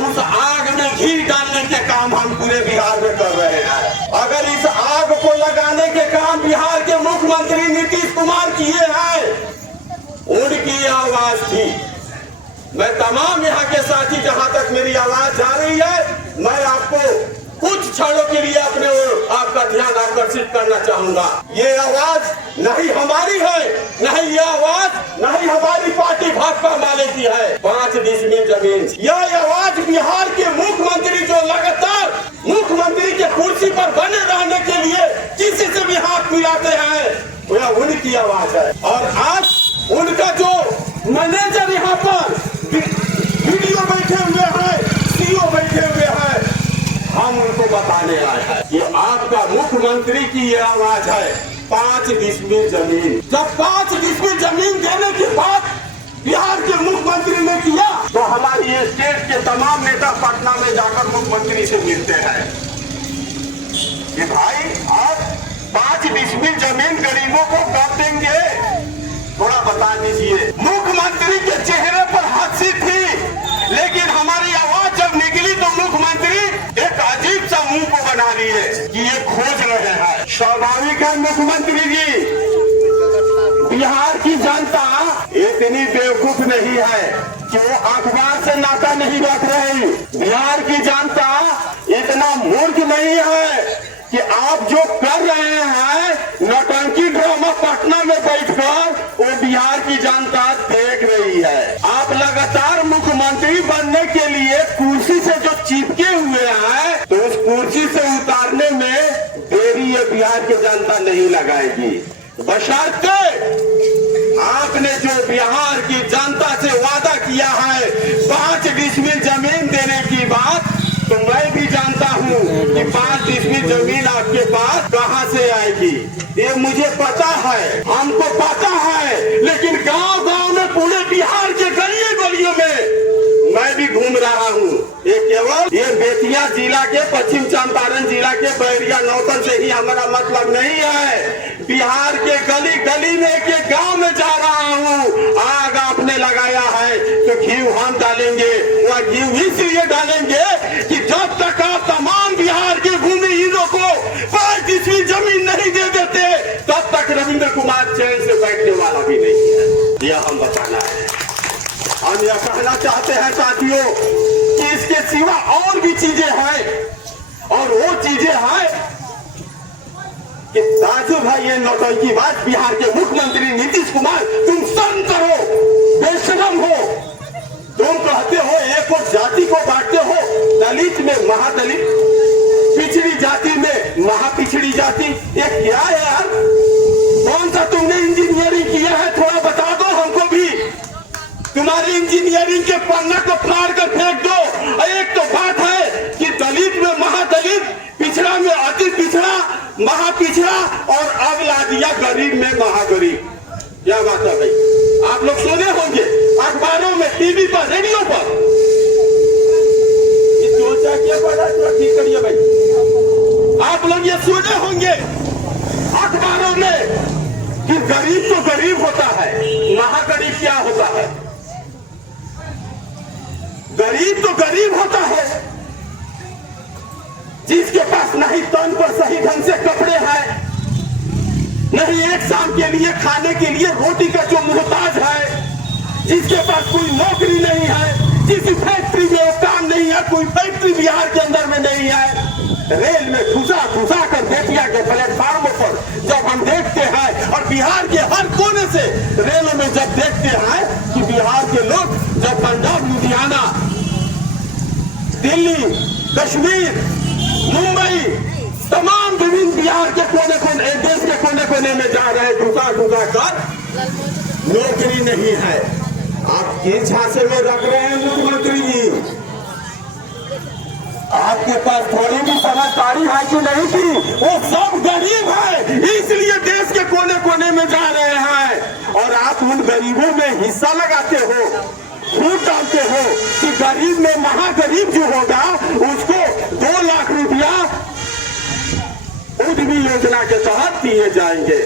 उस आग में घी डालने के काम हम पूरे बिहार में कर रहे हैं। अगर इस आग को लगाने के काम बिहार के मुख्यमंत्री नीतीश कुमार किए हैं, उनकी आवाज थी। मैं तमाम यहाँ के साथी, जहां तक मेरी आवाज जा रही है, मैं आपको कुछ क्षणों के लिए अपने ओर आपका ध्यान आकर्षित करना चाहूंगा। ये आवाज नहीं हमारी है, नहीं ये आवाज नहीं हमारी पार्टी भाजपा माले की है। 5 डिसमिल जमीन, यह आवाज बिहार के मुख्यमंत्री जो लगातार मुख्यमंत्री के कुर्सी पर बने रहने के लिए किसी से भी हाथ मिलाते हैं, वह उनकी आवाज है। और आज उनका जो मैनेजर यहाँ पर वीडियो बैठे हुए हैं, सीओ बैठे हुए हैं, हम उनको बताने आए हैं कि आपका मुख्यमंत्री की ये आवाज है। 5 डिसमिल जमीन, जब 5 डिसमिल जमीन देने की बात बिहार के मुख्यमंत्री ने किया, तो हमारी स्टेट के तमाम नेता पटना में जाकर मुख्यमंत्री से मिलते हैं कि भाई आप 5 डिसमिल जमीन गरीबों को कब देंगे, थोड़ा बता दीजिए। मुख्यमंत्री के चेहरे पर हंसी थी, लेकिन हमारी आवाज जब निकली तो मुख्यमंत्री एक अजीब सा मुंह को बना ली है कि ये खोज रहे हैं। स्वाभाविक है मुख्यमंत्री जी, बिहार की जनता इतनी बेवकूफ नहीं है कि वो अखबार से नाता नहीं रख रही। बिहार की जनता इतना मूर्ख नहीं है कि आप जो कर रहे हैं नौटंकी ड्रामा पटना में बैठकर, वो बिहार की जनता देख रही है। आप लगातार मुख्यमंत्री बनने के लिए कुर्सी से जो चिपके हुए हैं, तो उस कुर्सी से उतारने में देरी ये बिहार की जनता नहीं लगाएगी। बशर्ते आपने जो बिहार की जनता से वादा किया है 5 डिसमिल जमीन देने की बात, तो मैं भी जानता हूँ कि 5 डिसमिल जमीन आपके पास कहाँ से आएगी, ये मुझे पता है, हमको पता है। लेकिन गांव गांव में पूरे बिहार के गलियों गलियों में मैं भी घूम रहा हूँ। ये केवल ये बेतिया जिला के, पश्चिम चंपारण जिला के बैरिया नौतन से ही हमारा मतलब नहीं है। बिहार के गली गली में के गांव में जा रहा हूँ। आग आपने लगाया है तो घी हम डालेंगे, वह घी इसलिए डालेंगे कि जब तक आप तमाम बिहार के भूमिहीनों को 5 डिसमिल जमीन नहीं दे देते, तब तक रविंद्र कुमार चैन से बैठने वाला भी नहीं है। यह हम बताना है। हम यह कहना चाहते हैं साथियों कि इसके सिवा और भी चीजें हैं, और वो चीजें हैं कि राजू भाई, ये नौटंकी बात बिहार के मुख्यमंत्री नीतीश कुमार, तुम शर्म करो, बेशरम हो। तुम कहते हो एक और जाति को बांटते हो, दलित में महादलित, पिछड़ी जाति में महापिछड़ी जाति। ये क्या है यार? कौन सा तुमने इंजीनियरिंग किया है, थोड़ा बता दो हमको भी। तुम्हारी इंजीनियरिंग के पन्ना को फाड़ कर फेंक दो। एक तो बात है कि दलित में महादलित, पिछड़ा में अति पिछड़ा, महापिछड़ा, और अब ला दिया गरीब में महागरीब। क्या बात है भाई? आप लोग सुने होंगे अखबारों में, टीवी पर, रेडियो पर। ठीक करिए भाई, आप लोग ये सुने होंगे अखबारों में कि गरीब तो गरीब होता है, महागरीब क्या होता है? गरीब तो गरीब होता है जिसके पास नहीं तन पर सही ढंग से कपड़े हैं, नहीं एक शाम के लिए खाने के लिए रोटी का जो मोहताज है, जिसके पास कोई नौकरी नहीं है, जिस फैक्ट्री में वो काम नहीं है, कोई फैक्ट्री बिहार के अंदर में नहीं है। रेल में घुसा कर बेतिया के प्लेटफार्मों पर जब हम देखते हैं, और बिहार के हर कोने से रेलों में जब देखते हैं कि बिहार के लोग जब पंजाब, लुधियाना, दिल्ली, कश्मीर, मुंबई, तमाम विभिन्न बिहार के कोने कोने, देश के कोने कोने में जा रहे, घुसा कर नौकरी नहीं है। आप किस झांसे में रख रहे हैं मुख्यमंत्री जी? आपके पास थोड़ी भी समझदारी है कि नहीं थी? वो सब गरीब है, इसलिए देश के कोने कोने में जा रहे हैं। और आप उन गरीबों में हिस्सा लगाते हो, फूट डालते हो कि गरीब में महागरीब जो होगा उसको 2 लाख रुपया उद्यमी योजना के तहत दिए जाएंगे।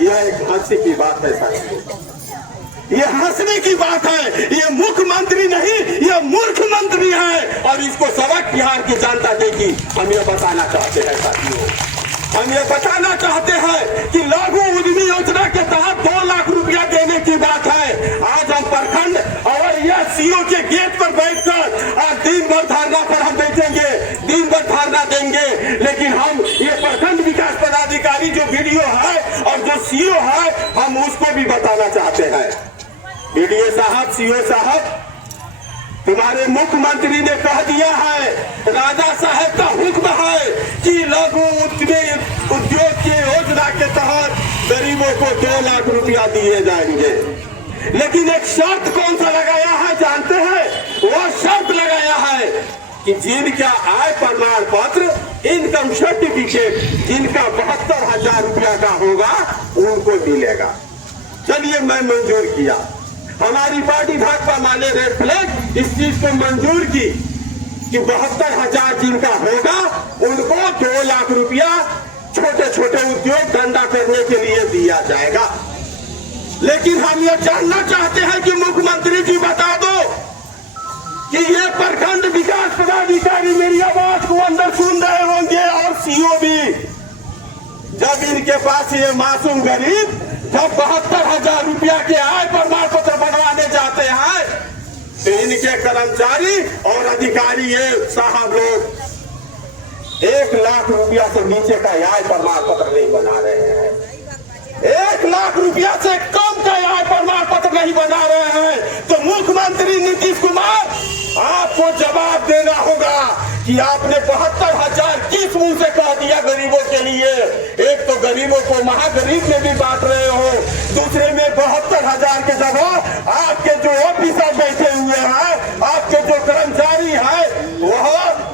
यह एक हंसी की बात है साथियों, ये हंसने की बात है। ये मुख्यमंत्री नहीं, ये मूर्ख मंत्री और इसको सबक बिहार की जनता देगी। हम ये बताना चाहते हैं साथियों, हम ये बताना चाहते हैं कि लघु उद्यमी योजना के तहत 2 लाख रुपया देने की बात है। आज हम प्रखंड और यह सीओ के गेट पर बैठकर आज दिन भर धरना पर हम बैठेंगे, दिन भर धरना देंगे, लेकिन हम ये प्रखंड विकास पदाधिकारी जो वीडियो है और जो सीओ है, हम उसको भी बताना चाहते हैं। वीडियो साहब, सीओ साहब, तुम्हारे मुख्यमंत्री ने कह दिया है, राजा साहब का हुक्म है कि लघु उद्योग की योजना के तहत गरीबों को 2 लाख रुपया दिए जाएंगे। लेकिन एक शर्त कौन सा लगाया है जानते हैं? वो शर्त लगाया है कि जिनका आय प्रमाण पत्र, इनकम सर्टिफिकेट जिनका 72,000 रुपया का होगा उनको मिलेगा। चलिए, मैं मंजूर किया, हमारी पार्टी भाजपा माले रेड फ्लैग इस चीज को मंजूर की कि 72,000 जिनका होगा उनको 2 लाख रुपया छोटे छोटे उद्योग धंधा करने के लिए दिया जाएगा। लेकिन हम ये जानना चाहते हैं कि मुख्यमंत्री जी बता दो कि ये प्रखंड विकास पदाधिकारी मेरी आवाज को अंदर सुन रहे होंगे और सीओ भी, जब इनके पास ये मासूम गरीब जब 72,000 रुपया के आय प्रमाण पत्र बनवाने जाते हैं तो इनके कर्मचारी और अधिकारी ये साहब लोग 1 लाख रुपया से नीचे का आय प्रमाण पत्र नहीं बना रहे हैं, 1 लाख रुपया से कम का आय प्रमाण पत्र नहीं बना रहे हैं। तो मुख्यमंत्री नीतीश कुमार, आपको जवाब देना होगा कि आपने 72,000 किस मुंह से कह दिया गरीबों के लिए? एक तो गरीबों को महागरीब में भी बांट रहे हो, दूसरे में 72,000 के जगह आपके जो ऑफिसर बैठे हुए हैं, आपके जो कर्मचारी हैं, वह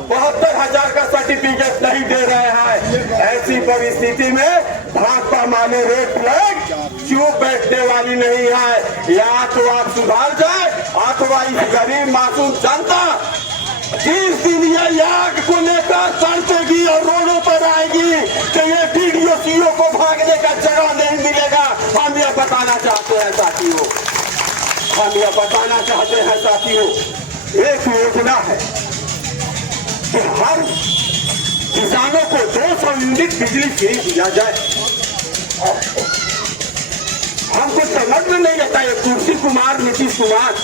72,000 का सर्टिफिकेट नहीं दे रहे हैं। ऐसी परिस्थिति में भाजपा माने रेड फ्लैग चुप बैठने वाली नहीं है। या तो आप सुधार जाए अथवा इस गरीब मासूम जनता 30 दिन ये आग को लेकर सड़केगी और रोडों पर आएगी कि ये वीडियो सीओ को भागने का जगह नहीं मिलेगा। हम ये बताना चाहते हैं साथियों, हम ये बताना चाहते हैं साथियों, एक योजना है कि हर किसानों को 200 यूनिट बिजली फ्री दिया जाए। हमको समझ में नहीं आता ये कुर्सी कुमार नीतीश कुमार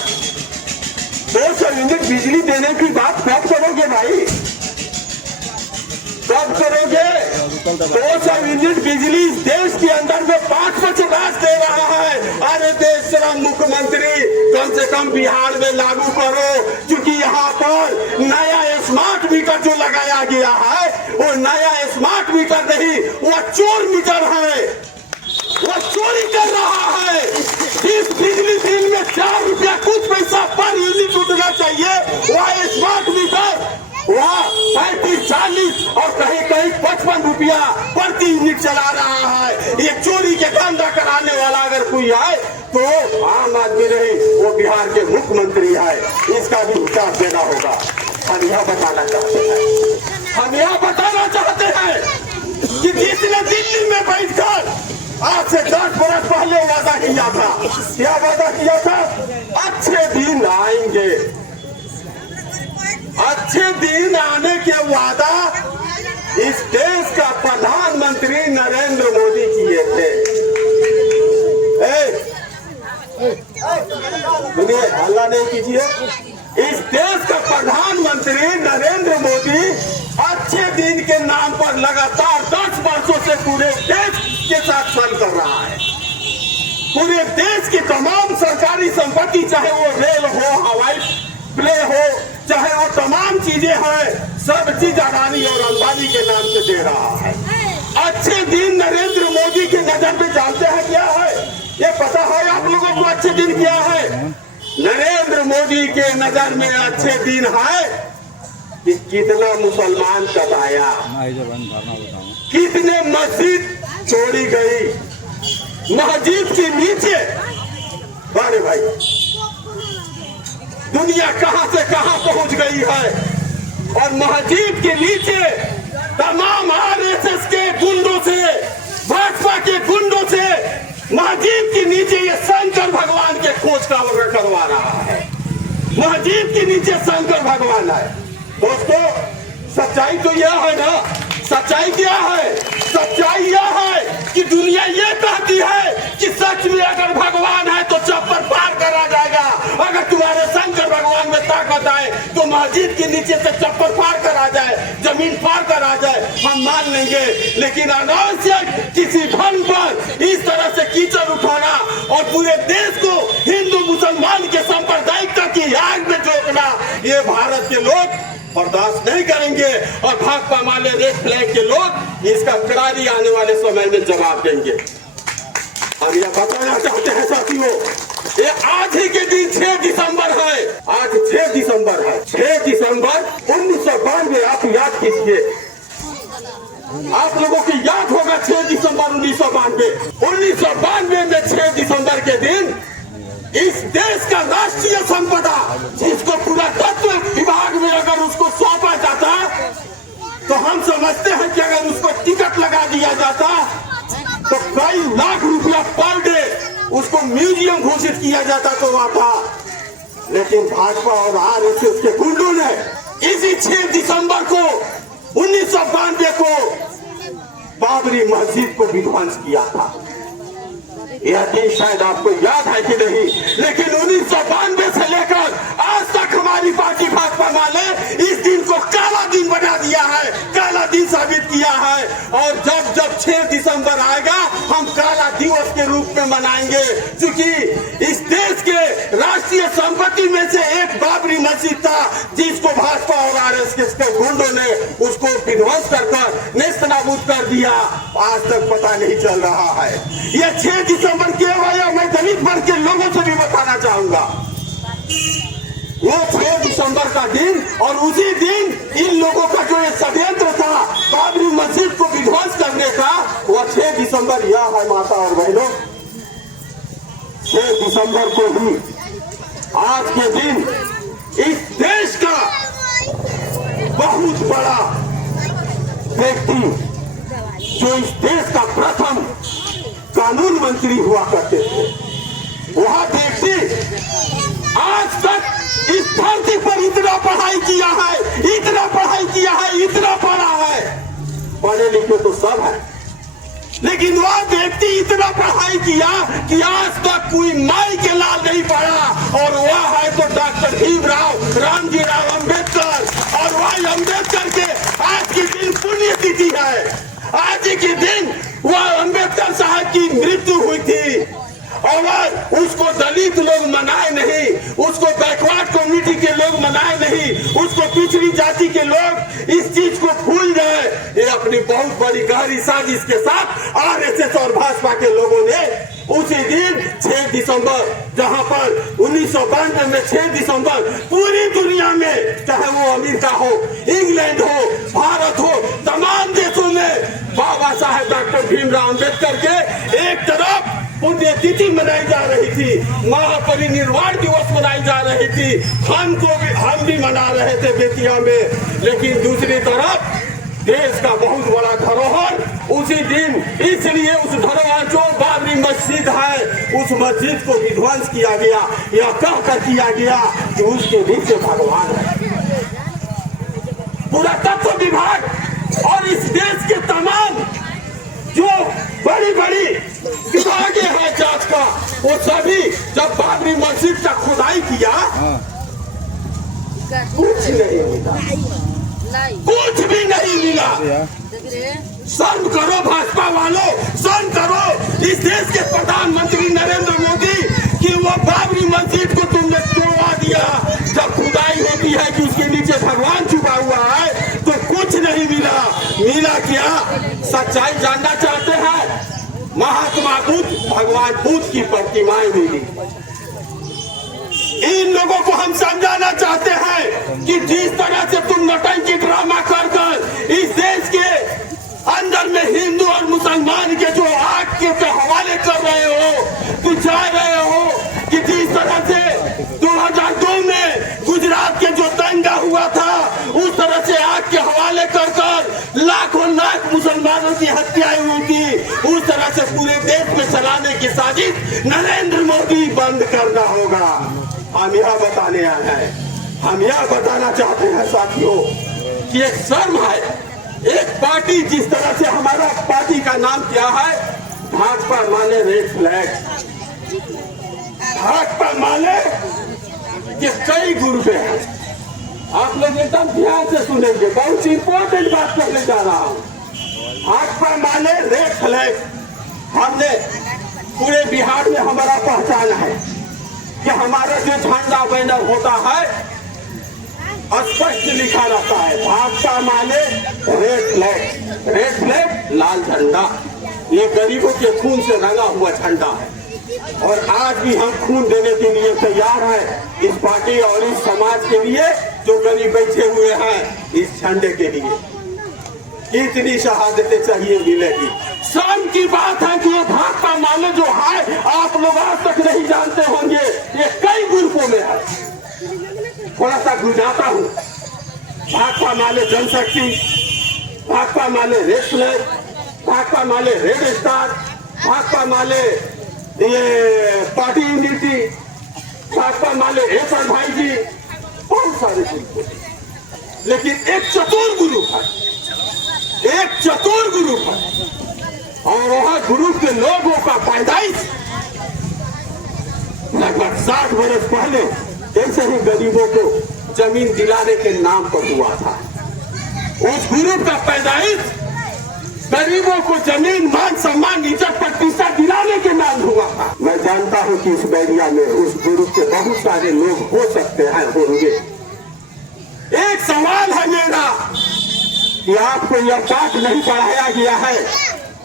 200 यूनिट बिजली देने की बात कब करोगे भाई? कब करोगे? 200 यूनिट बिजली इस देश के अंदर में 550 दे रहा है। अरे देश का मुख्यमंत्री कम से कम बिहार में लागू करो, क्योंकि यहाँ पर नया स्मार्ट मीटर जो लगाया गया है वो नया स्मार्ट मीटर नहीं, वो चोर मीटर है, वो चोरी कर रहा है। इस बिजली बिल में 4 रुपया कुछ पैसा पर यूनिट उठना चाहिए, वह स्मार्ट मीटर वहाँ 35-40 और कहीं कहीं 55 रुपया प्रति यूनिट चला रहा है। ये चोरी के धंधा कराने वाला अगर कोई है तो आम आदमी नहीं, वो बिहार के मुख्यमंत्री है, इसका भी हिसाब देना होगा। हम यह बताना चाहते हैं, हम यह बताना चाहते हैं कि जिसने दिल्ली में बैठकर आज से 10 बरस पहले वादा किया था, क्या वादा किया था? अच्छे दिन आएंगे, अच्छे दिन आने के वादा इस देश का प्रधानमंत्री नरेंद्र मोदी किए थे। सुनिए, हल्ला नहीं कीजिए। इस देश का प्रधानमंत्री नरेंद्र मोदी अच्छे दिन के नाम पर लगातार 10 वर्षों से पूरे देश के साथ सन कर रहा है। पूरे देश की तमाम सरकारी संपत्ति, चाहे वो रेल हो, हवाई प्ले हो, चाहे वो तमाम चीजें हैं, सब चीज अडानी और अंबानी के नाम से दे रहा है। अच्छे दिन नरेंद्र मोदी की नजर में जानते हैं क्या है? ये पता है आप लोगों को अच्छे दिन क्या है? नरेंद्र मोदी के नजर में अच्छे दिन है कि कितना मुसलमान कटाया, कितने मस्जिद तोड़ी गई, मस्जिद के नीचे बड़े भाई दुनिया कहां से कहां पहुंच गई है, और मस्जिद के नीचे तमाम आरएसएस के गुंडों से, भाजपा के गुंडों से मस्जिद के नीचे ये शंकर भगवान के खोज का करवा रहा है। मस्जिद के नीचे शंकर भगवान है। सच्चाई तो यह है ना, सच्चाई क्या है? सच्चाई यह है कि दुनिया ये कहती है कि सच में अगर भगवान है तो चप्पल पार करा जाएगा। अगर तुम्हारे शंकर भगवान में ताकत आए तो मस्जिद के नीचे से चप्पल पार करा जाए, जमीन पार करा जाए, हम मान लेंगे। लेकिन अनावश्यक किसी धर्म पर इस तरह से कीचड़ उठाना और पूरे देश को हिंदू मुसलमान के सांप्रदायिकता की आग में झोंकना, ये भारत के लोग बर्दाश्त नहीं करेंगे। और भाकपा माले रेड फ्लैग के लोग इसका करारी आने वाले समय में जवाब देंगे। हम यह बताना चाहते हैं साथियों, ये आज ही के दिन 6 दिसंबर है, आज 6 दिसंबर है, 6 दिसंबर 1992। आप याद कीजिए, आप लोगों की याद होगा 6 दिसंबर 1992। 1992 में 6 दिसंबर के दिन इस देश का राष्ट्रीय संपदा जिसको पुरातत्व विभाग में अगर उसको सौंपा जाता तो हम समझते हैं कि अगर उसको टिकट लगा दिया जाता तो कई लाख रुपया पर डे उसको म्यूजियम घोषित किया जाता तो वहां था। लेकिन भाजपा और आरएसएस के गुंडों ने इसी 6 दिसंबर को 1992 को बाबरी मस्जिद को विध्वंस किया था। यह दिन शायद आपको याद है कि नहीं, लेकिन 1992 से लेकर आज तक हमारी पार्टी भाजपा वाले इस दिन को काला दिन बना दिया है, काला दिन साबित किया है। और जब जब 6 दिसंबर आएगा हम काला दिवस के रूप में मनाएंगे, क्योंकि इस देश के राष्ट्रीय संपत्ति में से एक बाबरी मस्जिद था जिसको भाजपा और आरएसएस के गुंडों ने उसको विध्वंस कर नेस्तनाबूद कर दिया। आज तक पता नहीं चल रहा है। यह 6 दिसंबर क्यों आया, मैं दलित वर्ग के लोगों से भी बताना चाहूंगा। वो 6 दिसंबर का दिन और उसी दिन इन लोगों का जो ये षड्यंत्र था बाबरी मस्जिद को विध्वंस करने का, वह 6 दिसंबर यह है माता और बहनों। 6 दिसंबर को ही आज के दिन इस देश का बहुत बड़ा व्यक्ति जो इस देश का प्रथम कानून मंत्री हुआ करते थे, वह व्यक्ति आज तक इस धरती पर इतना पढ़ाई किया है, इतना पढ़ाई किया है, इतना पढ़ा है, पढ़े लिखे तो सब है, लेकिन वह व्यक्ति इतना पढ़ाई किया कि आज तक कोई माई के लाल नहीं पढ़ा। और वह है तो डॉक्टर भीमराव रामजीराव अम्बेडकर। और वह अम्बेडकर के आज के दिन पुण्यतिथि है। आज के दिन वह अम्बेडकर साहब की मृत्यु हुई थी और उसको दलित लोग मनाए नहीं, उसको बैकवर्ड कम्युनिटी के लोग मनाए नहीं, उसको पिछड़ी जाति के लोग इस चीज को भूल गए। ये अपनी बहुत बड़ी गहरी साजिश के साथ आरएसएस और भाजपा के लोगों ने उसी दिन 6 दिसंबर, जहां पर 1992 में 6 दिसंबर पूरी दुनिया में, चाहे वो अमेरिका हो, इंग्लैंड हो, भारत हो, तमाम देशों में बाबा साहेब डॉक्टर भीमराव अम्बेडकर के एक तरफ पुण्यतिथि मनाई जा रही थी, महापरिनिर्वाण दिवस मनाई जा रही थी, हम भी मना रहे थे बेतिया में, लेकिन दूसरी तरफ देश का बहुत बड़ा धरोहर उसी दिन, इसलिए उस धरोहर जो बाबरी मस्जिद है उस मस्जिद को विध्वंस किया गया। यह कहकर किया गया कि उसके नीचे भगवान है। पुरातत्व विभाग और इस देश के तमाम जो बड़ी बड़ी विभाग है जांच का, वो सभी जब बाबरी मस्जिद का खुदाई किया कुछ नहीं मिला, कुछ भी नहीं मिला। शर्म करो भाजपा वालों, शर्म करो इस देश के प्रधानमंत्री नरेंद्र मोदी कि वो बाबरी मस्जिद को तुमने तोड़वा दिया। जब खुदाई होती है कि उसके नीचे भगवान छुपा हुआ है तो कुछ नहीं मिला। मिला क्या? सच्चाई जानना चाहते हैं? महात्मा बुद्ध, भगवान बुद्ध की प्रतिमाएं मिली। इन लोगों को हम समझाना चाहते हैं कि जिस तरह से तुम नौटंकी ड्रामा कर कर इस देश के अंदर में हिंदू और मुसलमान के जो आग के हवाले कर रहे हो, तुम चाह रहे हो कि जिस तरह से 2002 में गुजरात के जो दंगा हुआ था उस तरह से आग के हवाले कर कर लाखों लाख मुसलमानों की हत्याएं हुई थी, उस तरह से पूरे देश में चलाने की साजिश नरेंद्र मोदी बंद करना होगा। हम यह बताने आए हैं, हम यह बताना चाहते हैं साथियों कि एक शर्म है, एक पार्टी जिस तरह से हमारा पार्टी का नाम क्या है, भाजपा माले रेड फ्लैग। भाजपा माले के कई ग्रुप हैं, आप लोग एकदम ध्यान से सुनेंगे, बहुत इंपॉर्टेंट बात करने जा रहा हूँ। भाजपा माले रेड फ्लैग, हमने पूरे बिहार में हमारा पहचान है कि हमारा जो झंडा बैनर होता है स्पष्ट लिखा रहता है, भाजपा माले रेड फ्लैग। रेड फ्लैग लाल झंडा, ये गरीबों के खून से रंगा हुआ झंडा है और आज भी हम खून देने के लिए तैयार हैं इस पार्टी और इस समाज के लिए जो गरीब बैठे हुए हैं इस झंडे के लिए। इतनी शहादतें चाहिए मिलेगी। शर्म की बात है कि ये भाजपा माले जो है आप लोग आज तक नहीं जानते होंगे, ये कई ग्रुपों में है। थोड़ा सा गुजारता हूँ, भाजपा माले जनशक्ति, भाजपा माले रेड फ्लैग, भाजपा माले रेड स्टार, भाजपा माले ये पार्टी यूनिटी, भाजपा माले एसर भाई जी, बहुत सारे ग्रुप। लेकिन एक चतुर ग्रुप है, एक चतुर ग्रुप है और वह ग्रुप के लोगों का पैदाइश लगभग 60 वर्ष पहले ऐसे ही गरीबों को जमीन दिलाने के नाम पर हुआ था। उस ग्रुप का पैदाइश गरीबों को जमीन, मान सम्मान, इज्जत, प्रतिष्ठा दिलाने के नाम हुआ था। मैं जानता हूं कि इस बैरिया में उस ग्रुप के बहुत सारे लोग हो सकते हैं, होंगे। एक सवाल है मेरा कि आपको यह बात नहीं पढ़ाया गया है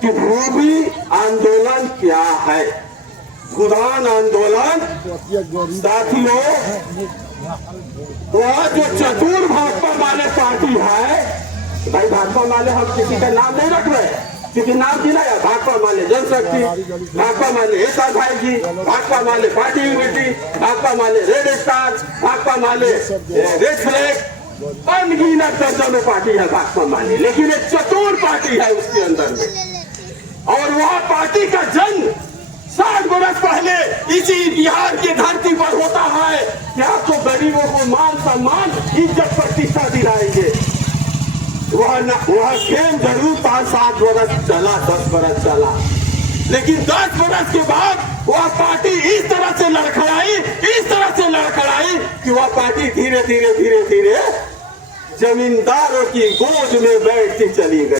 कि भूमि आंदोलन क्या है। खुदान आंदोलन साथियों, वह जो चतुर भाजपा वाले पार्टी है, भाई भाजपा वाले हम किसी का नाम नहीं रख रहे, क्योंकि नाम गिनाया भाजपा माले जनशक्ति, भाजपा माले एसर भाई जी, भाजपा माले पार्टी यूनिटी, भाजपा माले रेड स्टार, भाजपा माले रेड फ्लैग, अनगिनत दर्जनों पार्टी है भाजपा माले। लेकिन एक चतुर पार्टी है उसके अंदर में, और वह पार्टी का जन्म 60 वर्ष पहले इसी बिहार की धरती पर होता है कि आपको गरीबों को मान सम्मान, इज्जत, प्रतिष्ठा दिलाएंगे। वह खेल जरूर 5-7 वर्ष चला, 10 वर्ष चला, लेकिन 10 वर्ष के बाद वह पार्टी इस तरह से लड़खड़ाई, इस तरह से लड़खड़ाई कि वह पार्टी धीरे धीरे धीरे धीरे जमींदारों की गोद में बैठती चली गई।